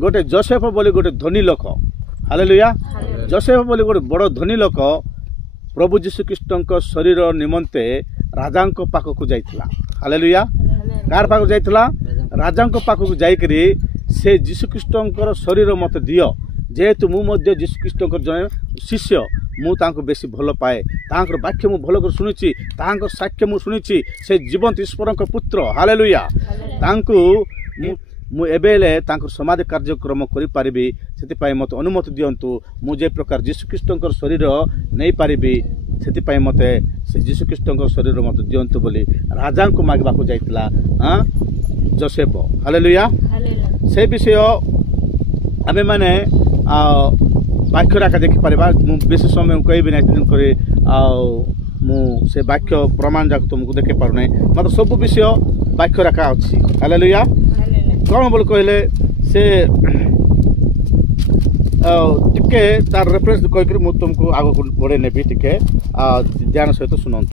गोटे जोसेफ बोली गोटे धनी लोक हालेलुया जोसेफ बोली गोटे बड़ धनी लोक प्रभु जीशु ख्रीष्ट शरीर निमंते राजा पाखक जाइथिला हालेलुया कार पाखक जाइथिला राजा पाखक जाइकरी से जीशु ख्रीष्ट शरीर मत दियो जेहेतु मुझे जीशु ख्रीष्ट जड़े शिष्य मुझे बेसी भल पाए तांकर वाक्य मु भल कर सुनिछि तांकर साक्ष्य मु सुनिछि से जीवंत ईश्वर पुत्र हालेलुया तांकु मु एबेले तांकर समाधि कार्यक्रम करि पारिबी सेति मत अनुमति दियंतु मुझे प्रकार जीशु ख्रीष्ट शरीर नहीं पारिबी सेति मते से जीशु ख्रीष्ट शरीर मत दियंतु बोली राजा को मागबा को जाइतला जोसेफ हालेलुया से विषय आमे माने वाक्य राखा देखि पारिबा बेसी समय कहबी ना करे से वाक्य प्रमाण जाक तुमको देखे पार ना मतलब सब विषय वाक्य राखा अच्छी हालेलुया कौन बोल कहले से टिके तार रेफरेंस कह तुमको आगे बढ़े नेबी टिके ध्यान सहित शुणु।